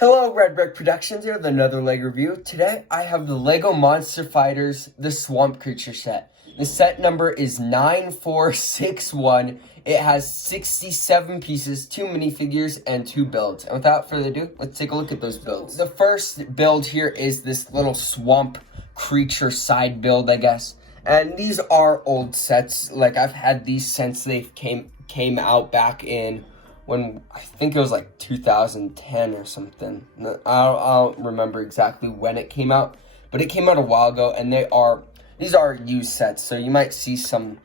Hello, Red Brick Productions here with another LEGO review. Today, I have the LEGO Monster Fighters, the Swamp Creature set. The set number is 9461. It has 67 pieces, 2 minifigures, and 2 builds. And without further ado, let's take a look at those builds. The first build here is this little Swamp Creature side build, I guess. And these are old sets. Like, I've had these since they came out back in when I think it was like 2010 or something. I don't remember exactly when it came out, but it came out a while ago, and these are used sets, so you might see some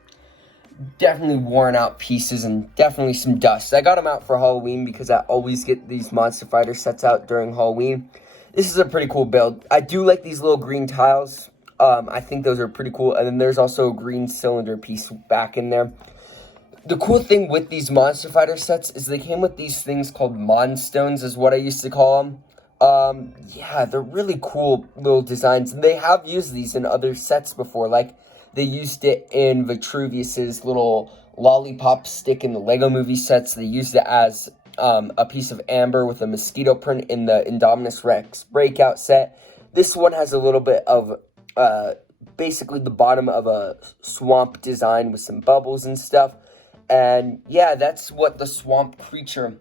definitely worn out pieces and definitely some dust. I got them out for Halloween because I always get these Monster Fighter sets out during Halloween. This is a pretty cool build. I do like these little green tiles. I think those are pretty cool, and then there's also a green cylinder piece back in there. The cool thing with these Monster Fighter sets is they came with these things called Monstones, is what I used to call them. Yeah, they're really cool little designs, and they have used these in other sets before. Like, they used it in Vitruvius's little lollipop stick in the Lego movie sets. They used it as a piece of amber with a mosquito print in the Indominus Rex breakout set. This one has a little bit of basically the bottom of a swamp design with some bubbles and stuff. And yeah, that's what the Swamp Creature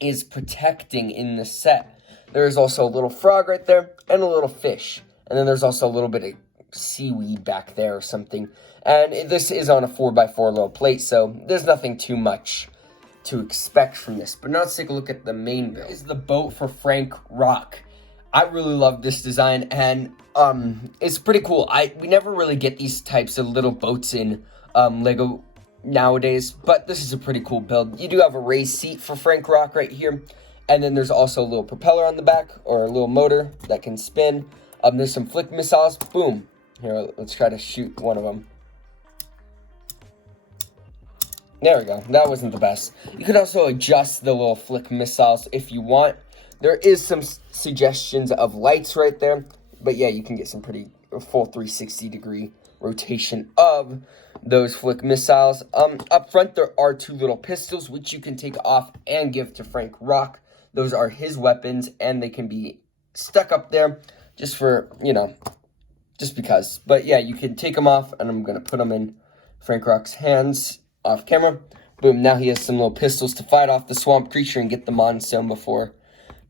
is protecting in the set. There's also a little frog right there and a little fish. And then there's also a little bit of seaweed back there or something. And this is on a 4x4 little plate, so there's nothing too much to expect from this. But now let's take a look at the main build. This is the boat for Frank Rock. I really love this design, and it's pretty cool. We never really get these types of little boats in Lego nowadays, but this is a pretty cool build. You do have a raised seat for Frank Rock right here, and then there's also a little propeller on the back, or a little motor that can spin. There's some flick missiles. Boom. Here, let's try to shoot one of them. There we go. That wasn't the best. You can also adjust the little flick missiles if you want. There is some suggestions of lights right there, but yeah, you can get some pretty full 360 degree rotation of those flick missiles. Up front, there are 2 little pistols, which you can take off and give to Frank Rock. Those are his weapons, and they can be stuck up there just for, just because. But yeah, you can take them off, and I'm going to put them in Frank Rock's hands off camera. Boom, now he has some little pistols to fight off the Swamp Creature and get the Monstone before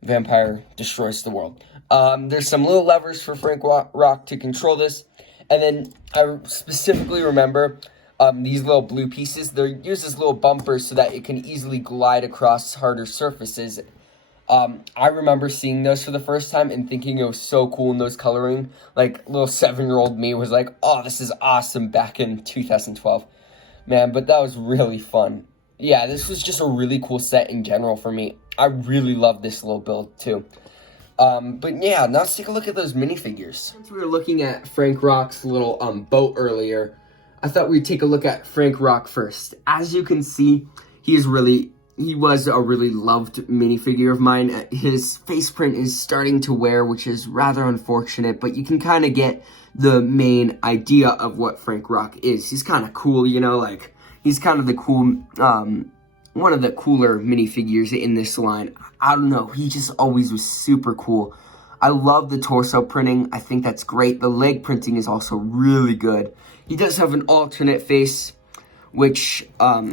Vampire destroys the world. There's some little levers for Frank Rock to control this. And then I specifically remember these little blue pieces. They're used as little bumpers so that it can easily glide across harder surfaces. I remember seeing those for the first time and thinking it was so cool in those coloring. Like, little 7-year-old me was like, oh, this is awesome, back in 2012. Man, but that was really fun. Yeah, this was just a really cool set in general for me. I really love this little build, too. But yeah, now let's take a look at those minifigures. Since we were looking at Frank Rock's little boat earlier, I thought we'd take a look at Frank Rock first. As you can see, he was a really loved minifigure of mine. His face print is starting to wear, which is rather unfortunate, but you can kind of get the main idea of what Frank Rock is. He's kind of cool, like, he's kind of the cool, one of the cooler minifigures in this line. I don't know, he just always was super cool. I love the torso printing. I think that's great. The leg printing is also really good. He does have an alternate face, which, oh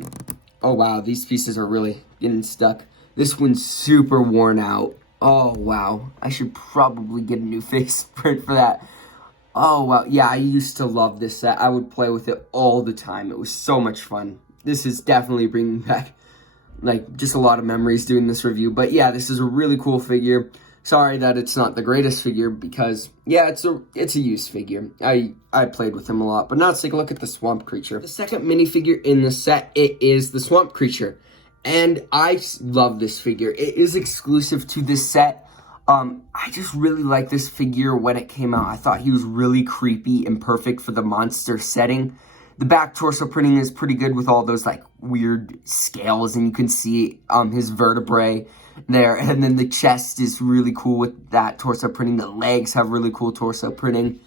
wow, these pieces are really getting stuck. This one's super worn out. Oh wow, I should probably get a new face print for that. Oh wow, yeah, I used to love this set. I would play with it all the time. It was so much fun. This is definitely bringing back, like, just a lot of memories doing this review. But yeah, this is a really cool figure. Sorry that it's not the greatest figure because, yeah, it's a used figure. I played with him a lot. But now let's take a look at the Swamp Creature. The second minifigure in the set, it is the Swamp Creature. And I love this figure. It is exclusive to this set. I just really like this figure when it came out. I thought he was really creepy and perfect for the monster setting. The back torso printing is pretty good with all those, like, weird scales, and you can see his vertebrae there. And then the chest is really cool with that torso printing. The legs have really cool torso printing.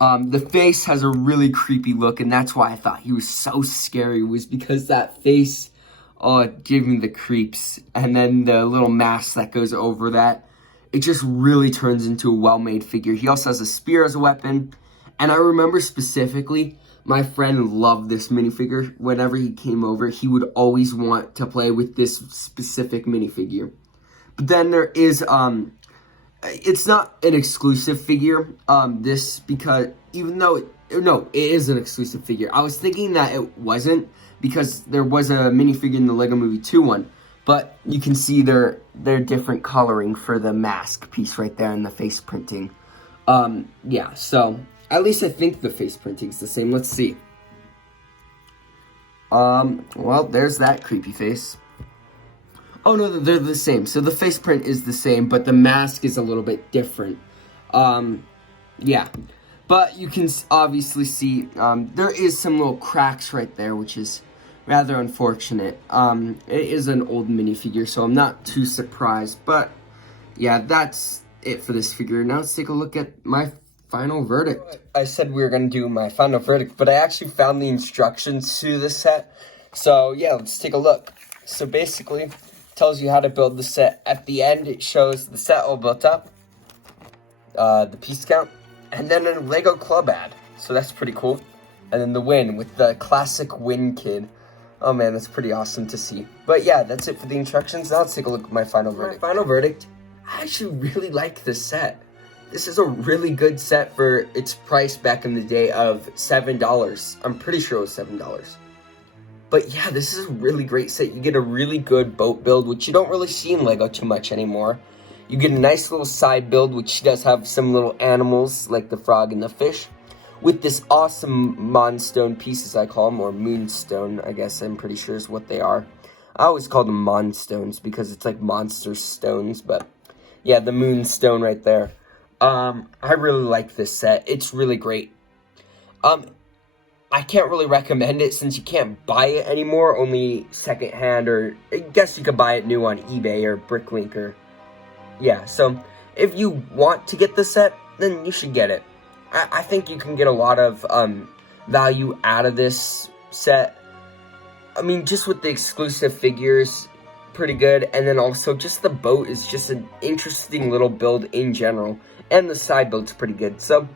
The face has a really creepy look, and that's why I thought he was so scary, was because that face, oh, it gave me the creeps. And then the little mask that goes over that. it just really turns into a well-made figure. He also has a spear as a weapon. And I remember specifically, my friend loved this minifigure. Whenever he came over, he would always want to play with this specific minifigure. But then there is, it's not an exclusive figure, because even though, it is an exclusive figure. I was thinking that it wasn't, because there was a minifigure in the Lego Movie 2 one. But you can see their different coloring for the mask piece right there and the face printing. Yeah, so at least I think the face printing's the same. Let's see. Well, there's that creepy face. Oh, no, they're the same. So the face print is the same, but the mask is a little bit different. Yeah. But you can obviously see there is some little cracks right there, which is rather unfortunate. It is an old minifigure, so I'm not too surprised. But, yeah, that's it for this figure. Now let's take a look at my final verdict. I said we were going to do my final verdict, but I actually found the instructions to this set. So, yeah, let's take a look. So, basically, it tells you how to build the set. At the end, it shows the set all built up, the piece count, and then a Lego Club ad. So, that's pretty cool. And then the win with the classic win kid. Oh, man, that's pretty awesome to see. But, yeah, that's it for the instructions. Now, let's take a look at my final verdict. My final verdict, I actually really like this set. This is a really good set for its price back in the day of $7. I'm pretty sure it was $7. But yeah, this is a really great set. You get a really good boat build, which you don't really see in LEGO too much anymore. You get a nice little side build, which does have some little animals, like the frog and the fish. With this awesome Monstone pieces, I call them, or Moonstone, I guess I'm pretty sure is what they are. I always call them Monstones because it's like monster stones, but yeah, the Moonstone right there. I really like this set. It's really great. I can't really recommend it since you can't buy it anymore, only secondhand, or I guess you could buy it new on eBay or Bricklink, or yeah. So if you want to get the set, then you should get it. I think you can get a lot of value out of this set. I mean, just with the exclusive figures, pretty good, and then also just the boat is just an interesting little build in general. And the side build's pretty good. So,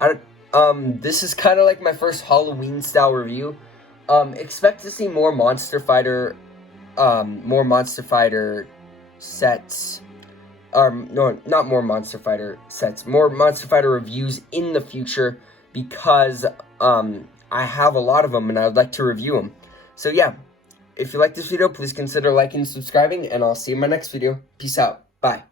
this is kind of like my first Halloween-style review. Expect to see more Monster Fighter sets. No, not more Monster Fighter sets. More Monster Fighter reviews in the future because I have a lot of them and I would like to review them. So, yeah. If you like this video, please consider liking and subscribing, and I'll see you in my next video. Peace out. Bye.